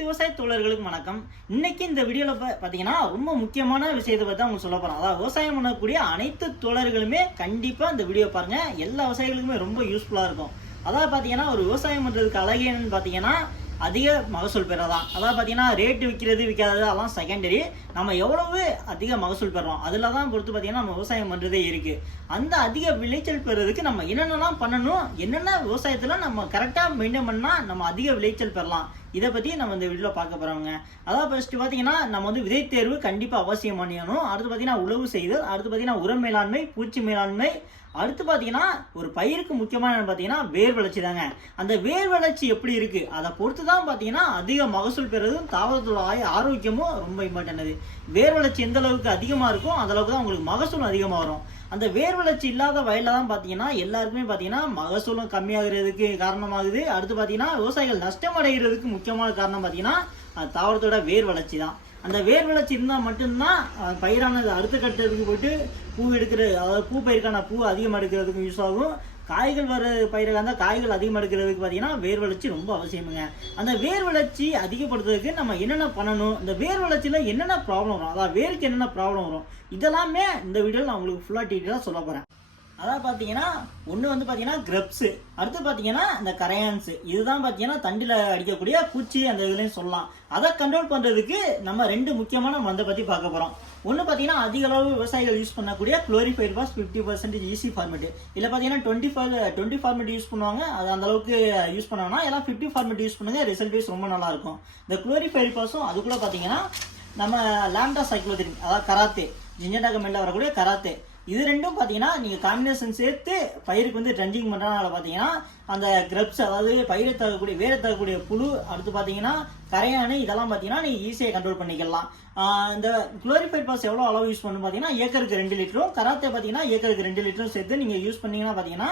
அனைத்து விவசாய தோழர்களுக்கும் வணக்கம். இன்னைக்கு இந்த வீடியோவில் பார்த்தீங்கன்னா ரொம்ப முக்கியமான விஷயத்தை பற்றி தான் சொல்ல போகிறோம் அதாவது விவசாயம் பண்ணக்கூடிய அனைத்து தோழர்களுமே கண்டிப்பாக இந்த வீடியோ பாருங்க. எல்லா விவசாயிகளுக்குமே ரொம்ப யூஸ்ஃபுல்லாக இருக்கும். அதாவது பார்த்தீங்கன்னா ஒரு விவசாயம் பண்ணுறதுக்கு அழகு என்னன்னு பார்த்தீங்கன்னா அதிக மகசூல் பெறதான். அதாவது பார்த்தீங்கன்னா ரேட்டு விற்கிறது விற்காதது அதெல்லாம் செகண்டரி நம்ம எவ்வளவு அதிக மகசூல் பெறோம்? அதில் தான் பொறுத்து பார்த்தீங்கன்னா நம்ம விவசாயம் பண்ணுறதே இருக்குது அந்த அதிக விளைச்சல் பெறதுக்கு நம்ம என்னென்னலாம் பண்ணணும்? என்னென்ன விவசாயத்தில் நம்ம கரெக்டாக மெயின்டைன் பண்ணால் நம்ம அதிக விளைச்சல் பெறலாம்? இதை பற்றி நம்ம இந்த வீடியோவில் பார்க்க போகிறோங்க அதாவது ஃபஸ்ட்டு பார்த்தீங்கன்னா நம்ம வந்து விதை தேர்வு கண்டிப்பாக அவசியம் பண்ணியணும் அடுத்து பார்த்தீங்கன்னா உழவு செய்தல் அடுத்து பார்த்தீங்கன்னா உரம் மேலாண்மை பூச்சி மேலாண்மை. அடுத்து பார்த்தீங்கன்னா ஒரு பயிருக்கு முக்கியமான என்னன்னு பார்த்தீங்கன்னா வேர் வளர்ச்சி தாங்க. அந்த வேர் வளர்ச்சி எப்படி இருக்குது அதை பொறுத்து தான் பார்த்தீங்கன்னா அதிக மகசூல் பெறுறதும் தாவரத்தோட ஆய ஆரோக்கியமும் ரொம்ப இம்பார்ட்டன்ட் வேர் வளர்ச்சி எந்த அளவுக்கு அதிகமாக இருக்கும் அந்த அளவுக்கு தான் உங்களுக்கு மகசூல் அதிகமாக வரும். அந்த வேர் வளர்ச்சி இல்லாத வயலில் தான் பார்த்தீங்கன்னா எல்லாருக்குமே பார்த்தீங்கன்னா மகசூலும் கம்மியாகிறதுக்கு காரணமாகுது. அடுத்து பார்த்தீங்கன்னா விவசாயிகள் நஷ்டம் அடைகிறதுக்கு முக்கியமான காரணம் பார்த்தீங்கன்னா தாவரத்தோட வேர் வளர்ச்சி தான். அந்த வேர் வளர்ச்சி இருந்தால் மட்டும்தான் பயிரானது அடுத்த கட்டத்துக்கு போயிட்டு பூ எடுக்கிற அதாவது பூ பயிருக்கான பூ அதிகமாக எடுக்கிறதுக்கும் யூஸ் ஆகும். காய்கள் வர பயிராக இருந்தால் காய்கள் அதிகமாக எடுக்கிறதுக்கு பார்த்தீங்கன்னா வேர் வளர்ச்சி ரொம்ப அவசியமுங்க. அந்த வேர் வளர்ச்சி அதிகப்படுத்துறதுக்கு நம்ம என்னென்ன பண்ணணும்? இந்த வேர் வளர்ச்சியில் என்னென்ன ப்ராப்ளம் வரும்? அதாவது வேருக்கு என்னென்ன ப்ராப்ளம் வரும்? இதெல்லாமே இந்த வீடியோவில் நான் உங்களுக்கு ஃபுல்லாக டீட்டெயிலாக சொல்ல போகிறேன் அதாவது பார்த்தீங்கன்னா ஒன்று வந்து பார்த்தீங்கன்னா கிரப்ஸு அடுத்து பார்த்தீங்கன்னா இந்த கரையான்ஸ் இதுதான் பார்த்தீங்கன்னா தண்டில் அடிக்கக்கூடிய பூச்சி அந்த இதுலேயும் சொல்லலாம். அதை கண்ட்ரோல் பண்ணுறதுக்கு நம்ம ரெண்டு முக்கியமான மருந்தை பற்றி பார்க்க போகிறோம் ஒன்று பார்த்தீங்கன்னா அதிக அளவு விவசாயிகள் யூஸ் பண்ணக்கூடிய குளோரிஃபைட் பாஸ் ஃபிஃப்டி பர்சன்டேஜ் ஈஸி ஃபார்மெட் இல்லை பார்த்தீங்கன்னா twenty five twenty format use பண்ணுவாங்க. அது அந்த அளவுக்கு யூஸ் பண்ணோம்னா எல்லாம் ஃபிஃப்டி ஃபார்மெட் யூஸ் பண்ணுங்க ரிசல்ட் வைஸ் ரொம்ப நல்லா இருக்கும். இந்த குளோரிஃபைட் பாஸும் அதுக்குள்ளே பார்த்தீங்கன்னா நம்ம லேம்டா சைக்ளோதிரின் அதாவது கராத்தே ஜிஞ்சடாக மெல்ல வரக்கூடிய கராத்தே இது ரெண்டும் பார்த்தீங்கன்னா நீங்கள் காம்பினேஷன் சேர்த்து பயிருக்கு வந்து ட்ரெஞ்சிங் பண்ணுறதுனால பார்த்தீங்கன்னா அந்த கிரப்ஸ் அதாவது பயிரை தரக்கூடிய வேரை தரக்கூடிய புழு அடுத்து பார்த்தீங்கன்னா கரையானு இதெல்லாம் பார்த்தீங்கன்னா நீங்கள் ஈஸியாக கண்ட்ரோல் பண்ணிக்கலாம். இந்த குளோரிஃபைட் பாஸ் எவ்வளோ அளவு யூஸ் பண்ணணும் பார்த்தீங்கன்னா ஏக்கருக்கு ரெண்டு லிட்டரும் கராத்தே பார்த்தீங்கன்னா ஏக்கருக்கு ரெண்டு லிட்டரும் சேர்த்து நீங்கள் யூஸ் பண்ணீங்கன்னா பார்த்தீங்கன்னா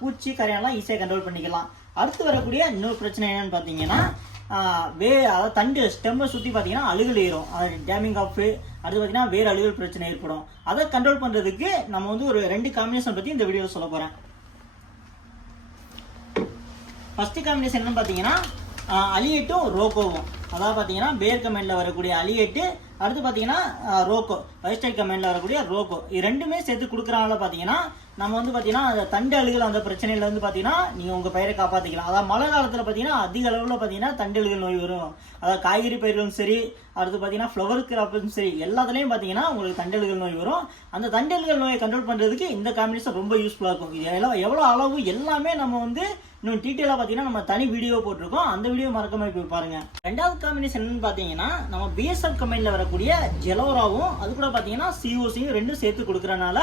பூச்சி கரையானலாம் ஈஸியாக கண்ட்ரோல் பண்ணிக்கலாம். அடுத்து வரக்கூடிய இன்னொரு பிரச்சனை என்னென்னு பார்த்தீங்கன்னா வே அதாவது தண்டு ஸ்டெம்மை சுற்றி பார்த்தீங்கன்னா அழுகல் ஏறும். அது டேமிங் ஆஃப் அடுத்து பார்த்தீங்கன்னா வேறு அழுகல் பிரச்சனை ஏற்படும். அதை கண்ட்ரோல் பண்ணுறதுக்கு நம்ம வந்து ஒரு ரெண்டு காம்பினேஷன் பற்றி இந்த வீடியோவில் சொல்ல போகிறேன் ஃபஸ்ட்டு காம்பினேஷன் என்னன்னு பார்த்தீங்கன்னா அலியேட்டும் ரோக்கோவும் அதாவது பார்த்தீங்கன்னா பேர் கமெண்டில் வரக்கூடிய அலியேட்டு அடுத்து பார்த்தீங்கன்னா ரோக்கோ வைஸ்டைல் கமெண்டில் வரக்கூடிய ரோக்கோ இது ரெண்டுமே சேர்த்து கொடுக்குறாங்கள பார்த்தீங்கன்னா நம்ம வந்து பார்த்தீங்கன்னா அந்த தண்டு அழுகல் அந்த பிரச்சனையில வந்து பார்த்தீங்கன்னா நீங்கள் உங்கள் பயிரை காப்பாற்றிக்கலாம் அதாவது மழை காலத்தில் பார்த்தீங்கன்னா அதிக அளவில் பார்த்தீங்கன்னா தண்டு அழுகல் நோய் வரும். அதாவது காய்கறி பயிர்களும் சரி அடுத்து பார்த்தீங்கன்னா ஃப்ளவர் கிராப்பும் சரி எல்லாத்துலேயும் பார்த்தீங்கன்னா உங்களுக்கு தண்டல்கள் நோய் வரும். அந்த தண்டல்கள் நோயை கண்ட்ரோல் பண்ணுறதுக்கு இந்த காம்பினேஷன் ரொம்ப யூஸ்ஃபுல்லாக இருக்கும். இது எல்லாம் எவ்வளோ அளவு எல்லாமே நம்ம வந்து இன்னும் டீட்டெயிலாக பார்த்தீங்கன்னா நம்ம தனி வீடியோ போட்டிருக்கோம். அந்த வீடியோ மறக்காம போய் பாருங்கள் ரெண்டாவது காம்பினேஷன் என்னன்னு பார்த்தீங்கன்னா நம்ம பிஎஸ்எஃப் கம்பெனியில் வரக்கூடிய ஜெலோராவும் அது கூட பார்த்தீங்கன்னா சிஓசியும் ரெண்டும் சேர்த்து கொடுக்குறனால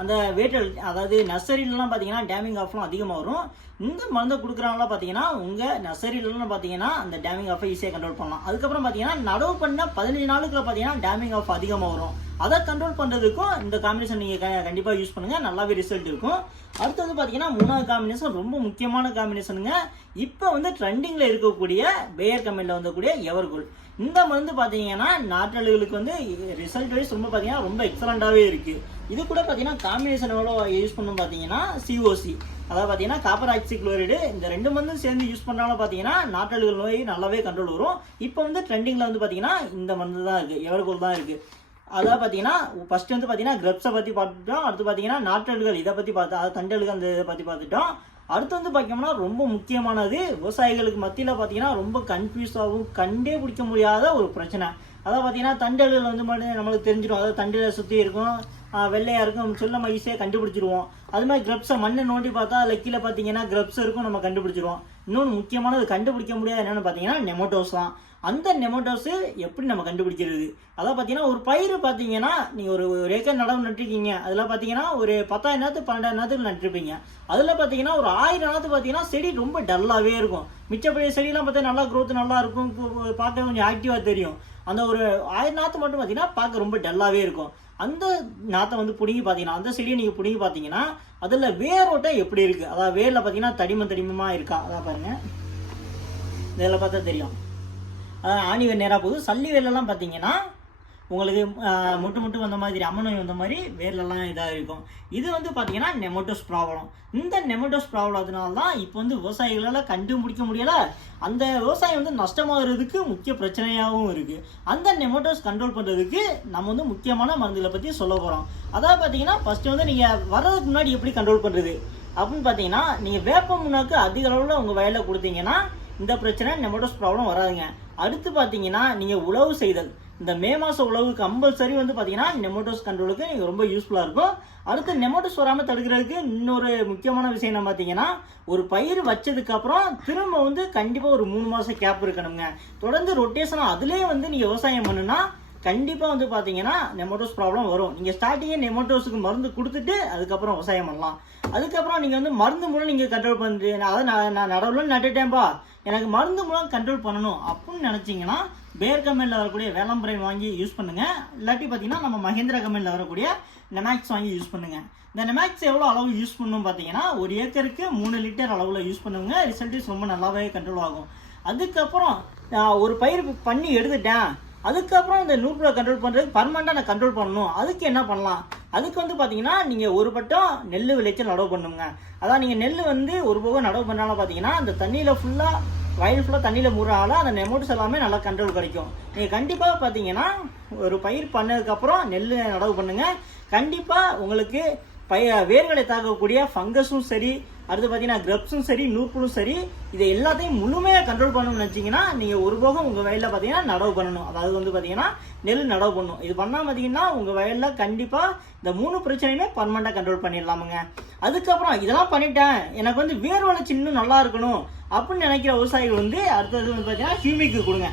அந்த வேட்டல் அதாவது நர்சரியிலலாம் பார்த்தீங்கன்னா டேமிங் ஆஃப்லாம் அதிகமாக வரும். இந்த மருந்தை கொடுக்குறாங்களா பார்த்தீங்கன்னா உங்கள் நர்சரியிலலாம் பார்த்தீங்கன்னா அந்த டேமிங் ஆஃபை ஈஸியாக கண்ட்ரோல் பண்ணலாம். அதுக்கப்புறம் பார்த்தீங்கன்னா நடவு பண்ண பதினஞ்சு நாளுக்குள்ள பார்த்தீங்கன்னா டேமிங் ஆஃப் அதிகமாக வரும். அதை கண்ட்ரோல் பண்ணுறதுக்கும் இந்த காம்பினேஷன் நீங்கள் கண்டிப்பாக யூஸ் பண்ணுங்கள் நல்லாவே ரிசல்ட் இருக்கும். அடுத்தது பார்த்தீங்கன்னா மூணாவது காம்பினேஷன் ரொம்ப முக்கியமான காம்பினேஷனுங்க இப்போ வந்து ட்ரெண்டிங்கில் இருக்கக்கூடிய பேயர் கம்பெனியில் வந்தக்கூடிய எவர்கோல் இந்த மருந்து பார்த்தீங்கன்னா நாட்டலுகளுக்கு வந்து ரிசல்ட் வைஸ் ரொம்ப பார்த்தீங்கன்னா ரொம்ப எக்ஸலண்ட்டாகவே இருக்குது இது கூட பார்த்தீங்கன்னா காம்பினேஷன் எவ்வளோ யூஸ் பண்ணணும் பார்த்தீங்கன்னா சிஓசி அதாவது பார்த்தீங்கன்னா காப்பர் ஆக்சி குளோரைடு இந்த ரெண்டு மருந்தும் சேர்ந்து யூஸ் பண்ணாலும் பார்த்தீங்கன்னா நாட்டலுகள் நோய் நல்லாவே கண்ட்ரோல் வரும். இப்போ வந்து ட்ரெண்டிங்கில் வந்து பார்த்தீங்கன்னா இந்த மருந்து தான் இருக்குது எவர்கோல் தான் இருக்குது அதாவது பார்த்தீங்கன்னா ஃபர்ஸ்ட் வந்து பார்த்தீங்கன்னா கிரப்ஸை பற்றி பார்த்துட்டோம் அடுத்து பார்த்தீங்கன்னா நாட்டல்கள் இதை பற்றி பார்த்து அதாவது தண்டல்கள் அந்த இதை பற்றி பார்த்துட்டோம் அடுத்து வந்து பார்த்தோம்னா ரொம்ப முக்கியமானது விவசாயிகளுக்கு மத்தியில் பார்த்தீங்கன்னா ரொம்ப கன்ஃபியூஸாகவும் கண்டே பிடிக்க முடியாத ஒரு பிரச்சனை. அதாவது பார்த்தீங்கன்னா தண்டல்கள் வந்து மட்டும் நம்மளுக்கு தெரிஞ்சிடும். அதாவது தண்டலை சுற்றி இருக்கும். வெள்ளையாக வெள்ளையா இருக்கும். சொல்ல நம்ம ஈஸியாக கண்டுபிடிச்சிருவோம். அது மாதிரி கிரப்ஸை மண்ணை நோண்டி பார்த்தா அதில் கீழே பார்த்தீங்கன்னா கிரப்ஸ் இருக்கும் நம்ம கண்டுபிடிச்சிருவோம். இன்னொன்று முக்கியமானது கண்டுபிடிக்க முடியாது என்னென்னு பார்த்தீங்கன்னா நெமோட்டோஸ் தான். அந்த நெமோட்டோஸு எப்படி நம்ம கண்டுபிடிக்கிறது? அதான் பார்த்தீங்கன்னா ஒரு பயிர் பார்த்தீங்கன்னா நீங்கள் ஒரு ஒரு ஏக்கர் நடவு நட்டுருக்கீங்க. அதில் பார்த்தீங்கன்னா ஒரு பத்தாயிரம் நேரத்துக்கு பன்னெண்டாயிரம் நேரத்துக்கு நட்டுருப்பீங்க. அதில் பார்த்தீங்கன்னா ஒரு ஆயிரம் நேரத்துக்கு பார்த்தீங்கன்னா செடி ரொம்ப டல்லாகவே இருக்கும். மிச்சப்படி செடியெலாம் பார்த்தா நல்லா க்ரோத் நல்லா இருக்கும். பார்க்க கொஞ்சம் ஆக்டிவாக தெரியும். அந்த ஒரு ஆயிரம் நாற்று மட்டும் பார்த்தீங்கன்னா பார்க்க ரொம்ப டல்லாகவே இருக்கும். அந்த நாத்தை வந்து பிடுங்கி பார்த்தீங்கன்னா அந்த செடியை நீங்கள் பிடுங்கி பார்த்தீங்கன்னா அதில் வேரோட்டை எப்படி இருக்குது அதாவது வேரில் பார்த்தீங்கன்னா தடிம தடிமமாக இருக்கா? அதான் பாருங்கள் இதில் பார்த்தா தெரியும். அதான் ஆணி வேர் நேராக போகுது. சல்லி வேர்லலாம் பார்த்தீங்கன்னா உங்களுக்கு முட்டு முட்டு வந்த மாதிரி அம்மநோய் வந்த மாதிரி வேர்லெல்லாம் இதாக இருக்கும் இது வந்து பார்த்தீங்கன்னா நெமோட்டோஸ் ப்ராப்ளம் இந்த நெமோட்டோஸ் ப்ராப்ளத்தினால தான் இப்போ வந்து விவசாயிகளால் கண்டுபிடிக்க முடியலை. அந்த விவசாயம் வந்து நஷ்டமாகிறதுக்கு முக்கிய பிரச்சனையாகவும் இருக்குது அந்த நெமோட்டோஸ் கண்ட்ரோல் பண்ணுறதுக்கு நம்ம வந்து முக்கியமான மருந்துகளை பற்றி சொல்ல போகிறோம் அதாவது பார்த்தீங்கன்னா ஃபஸ்ட்டு வந்து நீங்கள் வர்றதுக்கு முன்னாடி எப்படி கண்ட்ரோல் பண்ணுறது அப்படின்னு பார்த்தீங்கன்னா நீங்கள் வேப்ப முன்னாக்கு அதிக அளவில் உங்கள் வயலில் கொடுத்தீங்கன்னா இந்த பிரச்சனை நெமோட்டோஸ் ப்ராப்ளம் வராதுங்க. அடுத்து பார்த்தீங்கன்னா நீங்கள் உழவு செய்தல். இந்த மே மாதம் உழவு கம்பல்சரி வந்து பார்த்தீங்கன்னா நெமோட்டோஸ் கண்ட்ரோலுக்கு நீங்கள் ரொம்ப யூஸ்ஃபுல்லாக இருக்கும். அடுத்து நெமோட்டோஸ் வராமல் தடுக்கிறதுக்கு இன்னொரு முக்கியமான விஷயம் என்ன பார்த்தீங்கன்னா ஒரு பயிர் வச்சதுக்கப்புறம் திரும்ப வந்து கண்டிப்பாக ஒரு மூணு மாதம் கேப் இருக்கணுங்க. தொடர்ந்து ரொட்டேஷனாக அதுலேயே வந்து நீங்கள் விவசாயம் பண்ணுனா கண்டிப்பாக வந்து பார்த்தீங்கன்னா நெமோட்டோஸ் ப்ராப்ளம் வரும். நீங்கள் ஸ்டார்டிங்கே நெமோட்டோஸுக்கு மருந்து கொடுத்துட்டு அதுக்கப்புறம் விவசாயம் பண்ணலாம். அதுக்கப்புறம் நீங்கள் வந்து மருந்து மூலம் நீங்கள் கண்ட்ரோல் பண்ணுறீங்க அதை நான் நான் நடவுல நட்டுட்டேன்ப்பா எனக்கு மருந்து மூலம் கண்ட்ரோல் பண்ணணும் அப்படின்னு நினச்சிங்கன்னா பேர் கம்பெனியில் வரக்கூடிய வேளம்பரை வாங்கி யூஸ் பண்ணுங்கள் இல்லாட்டி பார்த்தீங்கன்னா நம்ம மஹேந்திரா கம்பெனியில் வரக்கூடிய நெமேக்ஸ் வாங்கி யூஸ் பண்ணுங்கள் இந்த நெமேக்ஸ் எவ்வளோ அளவு யூஸ் பண்ணணும் பார்த்தீங்கன்னா ஒரு ஏக்கருக்கு மூணு லிட்டர் அளவில் யூஸ் பண்ணுங்க. ரிசல்ட்ஸ் ரொம்ப நல்லாவே கண்ட்ரோல் ஆகும். அதுக்கப்புறம் ஒரு பயிர் பண்ணி எடுத்துட்டேன். அதுக்கப்புறம் இந்த நூற்புல கண்ட்ரோல் பண்ணுறது பர்மனெண்ட்டாக நான் கண்ட்ரோல் பண்ணணும். அதுக்கு என்ன பண்ணலாம்? அதுக்கு வந்து பார்த்தீங்கன்னா நீங்கள் ஒரு பட்டம் நெல் விளைச்சல் நடவு பண்ணுங்க. அதான் நீங்கள் நெல் வந்து ஒரு போகம் நடவு பண்ணாலும் பார்த்தீங்கன்னா அந்த தண்ணியில் ஃபுல்லாக வயல் ஃபுல்லாக தண்ணியில் முறால அந்த நெமோட்ஸ் எல்லாமே நல்லா கண்ட்ரோல் கிடைக்கும். நீங்கள் கண்டிப்பாக பார்த்தீங்கன்னா ஒரு பயிர் பண்ணதுக்கப்புறம் நெல் நடவு பண்ணுங்கள் கண்டிப்பாக உங்களுக்கு பய வேர்களை தாக்கக்கூடிய ஃபங்கஸும் சரி அடுத்து பார்த்தீங்கன்னா கிரப்ஸும் சரி நூற்புழும் சரி இதை எல்லாத்தையும் முழுமையாக கண்ட்ரோல் பண்ணணும்னு நினச்சிங்கன்னா நீங்கள் ஒரு போகம் உங்கள் வயலில் பார்த்தீங்கன்னா நடவு பண்ணணும். அதாவது வந்து பார்த்தீங்கன்னா நெல் நடவு பண்ணணும். இது பண்ணால் பார்த்தீங்கன்னா உங்கள் வயலில் கண்டிப்பாக இந்த மூணு பிரச்சனையுமே பர்மனெண்ட்டாக கண்ட்ரோல் பண்ணிடலாமுங்க. அதுக்கப்புறம் இதெல்லாம் பண்ணிட்டேன். எனக்கு வந்து வேர் வளர்ச்சி இன்னும் நல்லா இருக்கணும் அப்படின்னு நினைக்கிற விவசாயிகள் வந்து அடுத்தது வந்து பார்த்தீங்கன்னா ஹியூமிக்கு கொடுங்க.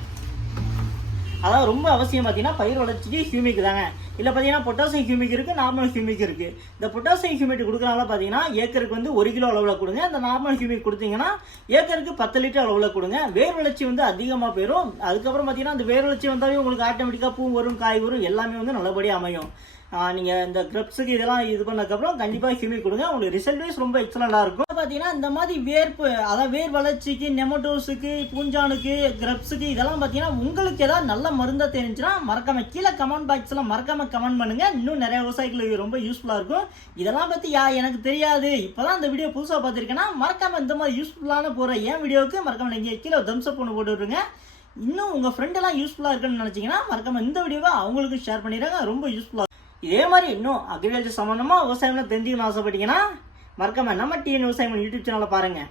அதாவது ரொம்ப அவசியம் பார்த்தீங்கன்னா பயிர் வளர்ச்சிக்கு ஹியூமிக் தாங்க. இல்லை பார்த்தீங்கன்னா பொட்டாசியம் ஹியூமிக் இருக்குது நார்மல் ஹியூமிக் இருக்குது இந்த பொட்டாசியம் ஹியூமிக் கொடுக்குறனால பார்த்தீங்கன்னா ஏக்கருக்கு வந்து ஒரு கிலோ அளவில் கொடுங்க. இந்த நார்மல் ஹியூமிக் கொடுத்தீங்கன்னா ஏக்கருக்கு பத்து லிட்டர் அளவில் கொடுங்க. வேர் வளர்ச்சி வந்து அதிகமாக போயிடும் அதுக்கப்புறம் பார்த்தீங்கன்னா அந்த வேர் வளர்ச்சி வந்தாலே உங்களுக்கு ஆட்டோமேட்டிக்காக பூ வரும் காய் வரும் எல்லாமே வந்து நல்லபடியாக அமையும். நீங்கள் இந்த கிரப்ஸுக்கு இதெல்லாம் இது பண்ணதுக்கப்புறம் கண்டிப்பாக ஹியூமிக் கொடுங்க. உங்களுக்கு ரிசல்ட் வைஸ் ரொம்ப எக்ஸலண்டாக இருக்கும். பார்த்தீங்கன்னா இந்த மாதிரி வேர்ப்பு அதாவது வேர் வளர்ச்சிக்கு நெமட்டோஸுக்கு பூஞ்சானுக்கு கிரப்ஸுக்கு இதெல்லாம் பார்த்தீங்கன்னா உங்களுக்கு ஏதாவது நல்ல மருந்தாக தெரிஞ்சுன்னா மறக்காம கீழே கமெண்ட் பாக்ஸில் மறக்காம கமெண்ட் பண்ணுங்க. இன்னும் நிறைய விவசாயிகளுக்கு ரொம்ப யூஸ்ஃபுல்லாக இருக்கும். இதெல்லாம் பற்றி யா எனக்கு தெரியாது. இப்போதான் இந்த வீடியோ புதுசாக பார்த்துருக்கேன்னா மறக்காம இந்த மாதிரி யூஸ்ஃபுல்லான போகிற என் வீடியோவுக்கு மறக்காம நீங்கள் கீழே தம்ஸ்அப் ஒன்று போட்டு இன்னும் உங்கள் ஃப்ரெண்டெல்லாம் யூஸ்ஃபுல்லாக இருக்குன்னு நினச்சிங்கன்னா மறக்காம இந்த வீடியோவை அவங்களுக்கும் ஷேர் பண்ணிடுறாங்க ரொம்ப யூஸ்ஃபுல்லாக இதே மாதிரி இன்னும் அக்ரிகல்ச்சர் சம்மந்தமாக விவசாயம்லாம் தெரிஞ்சுக்கணும்னு ஆசைப்பட்டீங்கன்னா மறக்காம நம்ம டிஎன் விவசாயம் யூடியூப் சேனலை பாருங்கள்